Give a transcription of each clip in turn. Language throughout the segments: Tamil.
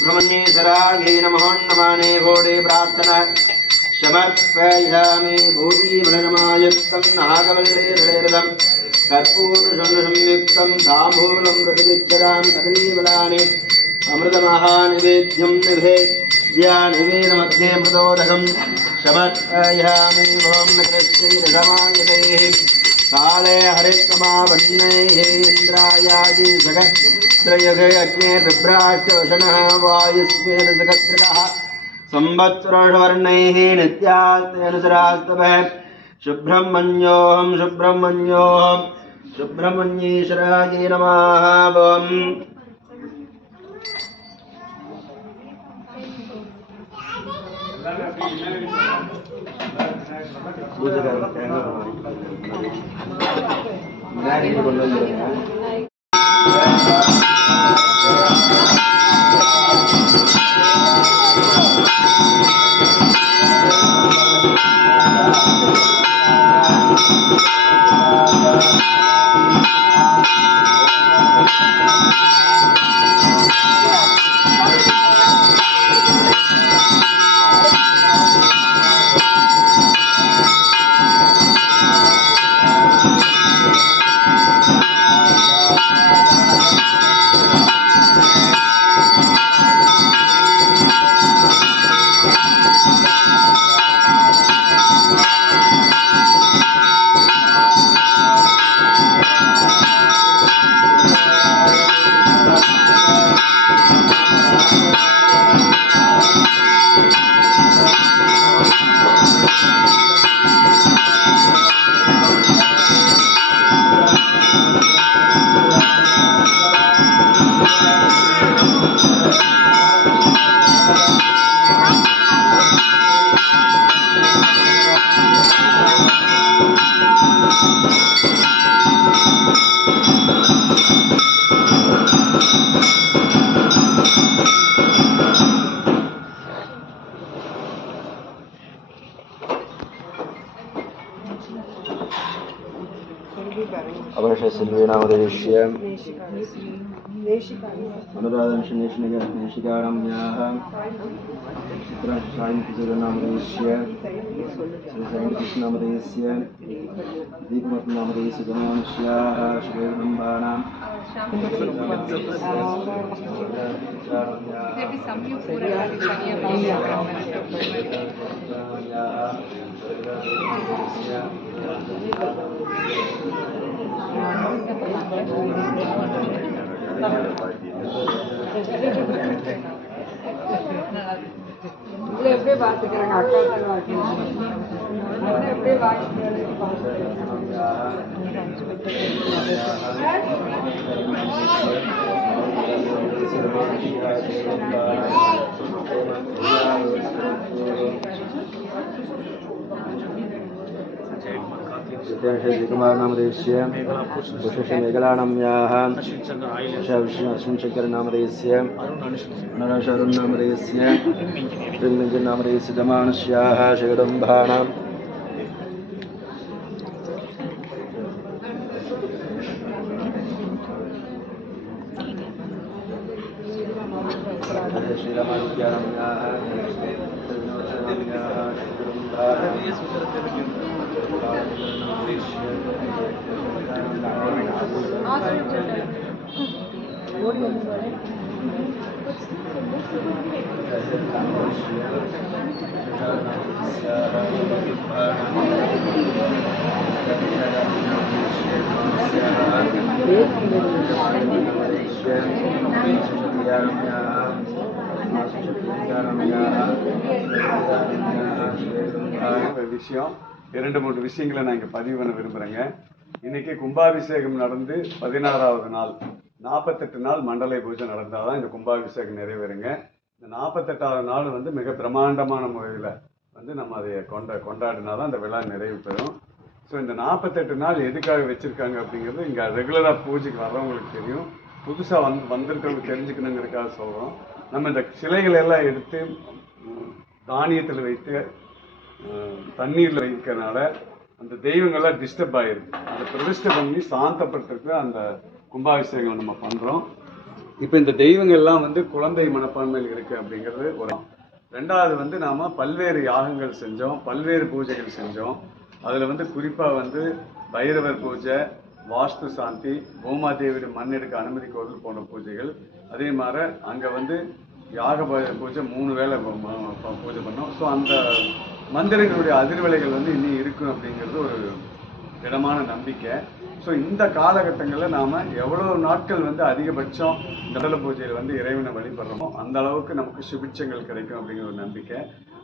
सुब्रह्मण्येश्वरायै नमो नमाने घोड़े प्रार्थना समर्पयामि भूतिमलनमायुक्तं नागवल्लेरदं कर्पूरसंयुक्तं ताम्बूलं प्रतिगच्छामि कदलीफलानि अमृतमहानिवेद्यं निवेद्यानिवेदमध्ये मृतोदकं समर्पयामि ओं नमस्तेरसमायतैः काले हरितमावन्नैः इन्द्रायागि जगत्त्रयगे अग्नेर्बिभ्राष्टवशनः वायुस्मेन जगत्त्रयः संवत्सरवर्णैः नित्यास्तेऽनुसरास्तवः सुब्रह्मण्योऽहं सुब्रह्मण्योऽहं सुब्रह्मण्येश्वराय नमः। अवश्यसिल्वेनामदेश्य अनुराधनशनेशनिकाणां याः चित्राशायिनामदेश्य श्रीसायकृष्णामदेश्य दीपमतनामदेश्य जनांश्याः शिवब्रह्माणां बात कुमारनामदेश्य मेघलानां याः शंकरनामदेश्य नरशरुन्नामदेश्य त्रिलिङ्गनामदेश्य जमानस्याः जगदम्बानां श्रीरामानुज्यानां याः விஷயம் 2-3 விஷயங்களை நான் இங்க பதிவு பண்ண விரும்புறேங்க. இன்னைக்கு கும்பாபிஷேகம் நடந்து 16வது நாள், 48 நாள் மண்டலை பூஜை நடந்தாதான் இந்த கும்பாபிஷேகம் நிறைவேறுங்க. இந்த 48வது நாள் வந்து மிக பிரம்மாண்டமான முறையில் வந்து நம்ம அதை கொண்டாடினாதான் அந்த விழா நிறைவு பெறும். ஸோ இந்த 48 நாள் எதுக்காக வச்சிருக்காங்க அப்படிங்கிறது இங்கே ரெகுலராக பூஜைக்கு வர்றவங்களுக்கு தெரியும். புதுசாக வந்திருக்கவங்க தெரிஞ்சுக்கணுங்கிறதுக்காக சொல்கிறோம். நம்ம இந்த சிலைகளை எல்லாம் எடுத்து தானியத்தில் வைத்து தண்ணீரில் வைக்கிறதுனால அந்த தெய்வங்கள்லாம் டிஸ்டர்ப் ஆகிருக்கு. அதை பிரதிஷ்டை பண்ணி சாந்தப்படுத்துறதுக்கு அந்த கும்பாபிஷேகம் நம்ம பண்ணுறோம். இப்போ இந்த தெய்வங்கள் எல்லாம் வந்து குழந்தை மனப்பான்மையில் இருக்கு அப்படிங்கிறது ஒரு. ரெண்டாவது வந்து நாம பல்வேறு யாகங்கள் செஞ்சோம், பல்வேறு பூஜைகள் செஞ்சோம். அதுல வந்து குறிப்பா வந்து பைரவர் பூஜை, வாஸ்து சாந்தி, பூமாதேவியோட மண் எடுக்க அனுமதி கோவில் போன்ற பூஜைகள். அதே மாதிரி அங்க வந்து யாக பூஜை 3 வேளை பூஜை பண்ணோம். ஸோ அந்த மந்திரங்களுடைய அதிர்வலைகள் வந்து இன்னும் இருக்கும் அப்படிங்கிறது ஒரு திடமான நம்பிக்கை. ஸோ இந்த காலகட்டங்களில் நாம் எவ்வளோ நாட்கள் வந்து அதிகபட்சம் கடல பூஜையில் வந்து இறைவனை வழிபடுறோமோ அந்த அளவுக்கு நமக்கு சுபிட்சங்கள் கிடைக்கும் அப்படிங்கிற ஒரு நம்பிக்கை.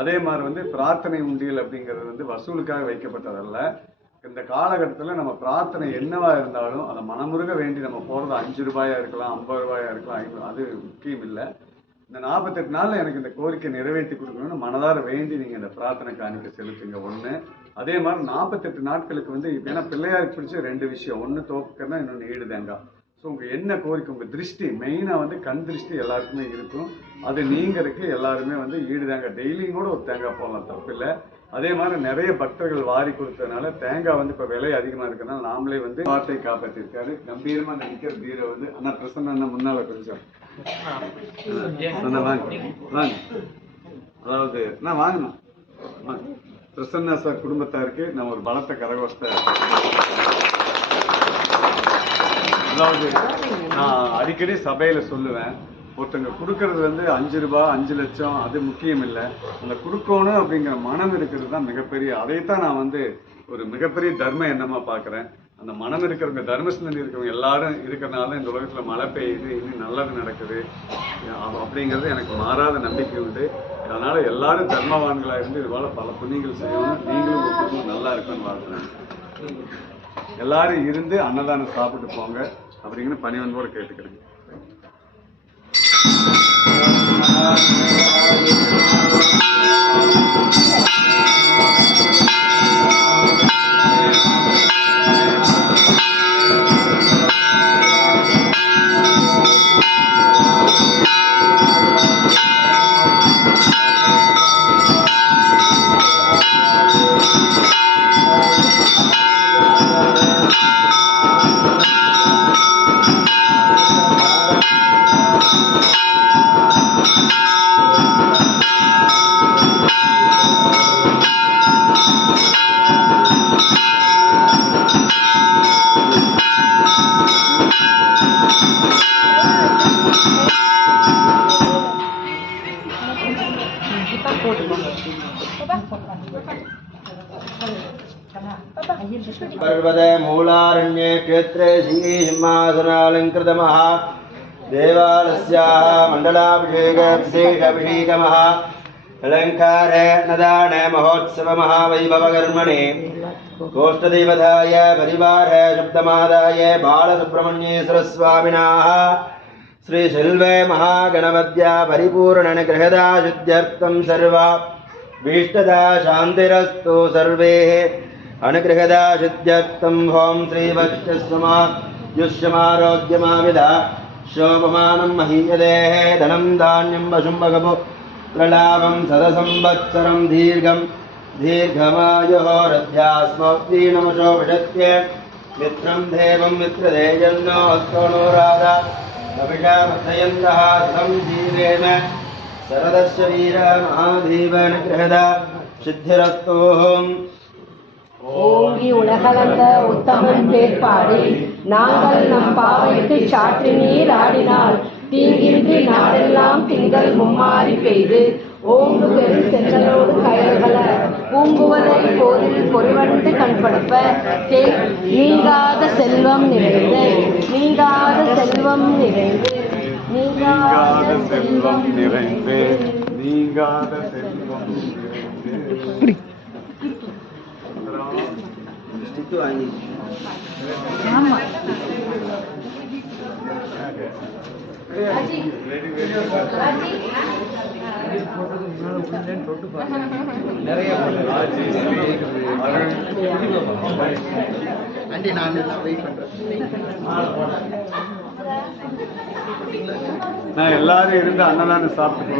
அதே மாதிரி வந்து பிரார்த்தனை உண்டியல் அப்படிங்கிறது வந்து வசூலுக்காக வைக்கப்பட்டதல்ல. இந்த காலகட்டத்தில் நம்ம பிரார்த்தனை என்னவா இருந்தாலும் அதை மனமுருக வேண்டி நம்ம போகிறது 5 ரூபாயா இருக்கலாம், 50 ரூபாயா இருக்கலாம், 50, அது முக்கியம் இல்லை. இந்த 48 நாளில் எனக்கு இந்த கோரிக்கை நிறைவேற்றி கொடுக்கணும்னு மனதார வேண்டி நீங்கள் இந்த பிரார்த்தனை காணிக்க செலுத்துங்க. ஒன்று. அதே மாதிரி 48 நாட்களுக்கு வந்து ஏன்னா பிள்ளையாருக்கு பிடிச்ச 2 விஷயம், ஒன்று தோப்புக்கன்னா, இன்னொன்று ஈடு தேங்காய். ஸோ உங்கள் என்ன கோரிக்கை, உங்கள் திருஷ்டி மெயினாக வந்து கண் திருஷ்டி எல்லாருக்குமே இருக்கும். அது நீங்கிறதுக்கு எல்லாருமே வந்து ஈடு தேங்காய் டெய்லியும் கூட ஒரு தேங்காய் போடலாம், தப்பு இல்லை. அதே மாதிரி நிறைய பக்தர்கள் வாரி கொடுத்ததுனால தேங்காய் வந்து இப்போ விலை அதிகமாக இருக்கிறதுனால நாமளே வந்து வார்த்தையை காப்பாற்றிருக்காரு. கம்பீரமாக அந்த நிற்கிற பீரை வந்து அண்ணா பிரசன்னா முன்னால் கொஞ்சம் வாங்க, அதாவது நான் வாங்கணும் வாங்க. பிரசன்னா சார் குடும்பத்தாருக்கு நான் ஒரு பலத்த கரகோஷத்தை. அதாவது நான் அடிக்கடி சபையில சொல்லுவேன், ஒருத்தங்க கொடுக்கறது வந்து 5 ரூபாய் 5 லட்சம் அது முக்கியம் இல்லை, அந்த கொடுக்கணும் அப்படிங்கிற மனம் இருக்கிறது தான் மிகப்பெரிய. அதைத்தான் நான் வந்து ஒரு மிகப்பெரிய தர்ம எண்ணமா பார்க்குறேன். அந்த மனம் இருக்கிறவங்க, தர்ம சிந்தனை இருக்கிறவங்க எல்லாரும் இருக்கிறனால இந்த உலகத்துல மழை பெய்யுது, இன்னும் நல்லது நடக்குது அப்படிங்கிறது எனக்கு மாறாத நம்பிக்கை உண்டு. அதனால எல்லாரும் தர்மவான்களா இருந்து இது போல பல புண்ணியங்கள் செய்யணும். நீங்களும் ஒரு குடும்பம் நல்லா இருக்குன்னு வாழ்த்துறேன். எல்லாரும் இருந்து அன்னதானம் சாப்பிட்டு போங்க அப்படிங்கிற பணிவன்போடு கேட்டுக்கிறேன். पर्वते मूलारण्ये क्षेत्रे सिंहासनालङ्कृतमः देवालस्याः मण्डलाभिषेकविशेषाभिषेकमः अलङ्कारे नदाने महोत्सवमहावैभवकर्मणे गोष्ठदेवताय परिवार शब्दमादाय बालसुब्रह्मण्येश्वरस्वामिनः श्रीशिल्वे महागणपत्या परिपूर्णनिग्रहदा शुद्ध्यर्थं सर्वा भीष्टदा शान्तिरस्तु सर्वे अनुग्रहदा शुद्ध्यर्थं हों श्रीवक्षस्वमा युष्यमारोग्यमाविदा शोभमानं महीयदेः धनं धान्यं वशुम्भगभो प्रलाभं सदसंवत्सरं दीर्घं दीर्घमायुः रथ्यास्मौक्तीनमशो विशत्ये मित्रं देवं मित्रदेजन्नो हस्तोनो राधा अभिषामर्थयन्तः सदं जीवेन सरदस्य वीर महादेवनुग्रहदा सिद्धिरस्तु ஓங்கி உலகளந்த உத்தமன் பேர்பாடி நாங்கள் நம் பாவைக்கு சாற்று நீர் ஆடினால் தீங்கின்றி நாடெல்லாம் திங்கள் மும்மாறி பெய்து ஓங்கு பெரு சென்றலோடு கயல்கள பூங்குவலை போதில் பொறிவண்டு கண்படுப்ப நீங்காத செல்வம் நிறைந்து நீங்காத செல்வம் நிறைந்து நீங்காத செல்வம் நிறைந்து நீங்காத செல்வம் நிறைந்து. நான் எல்லாரும் இருந்து அன்னதானம் சாப்பிட்டு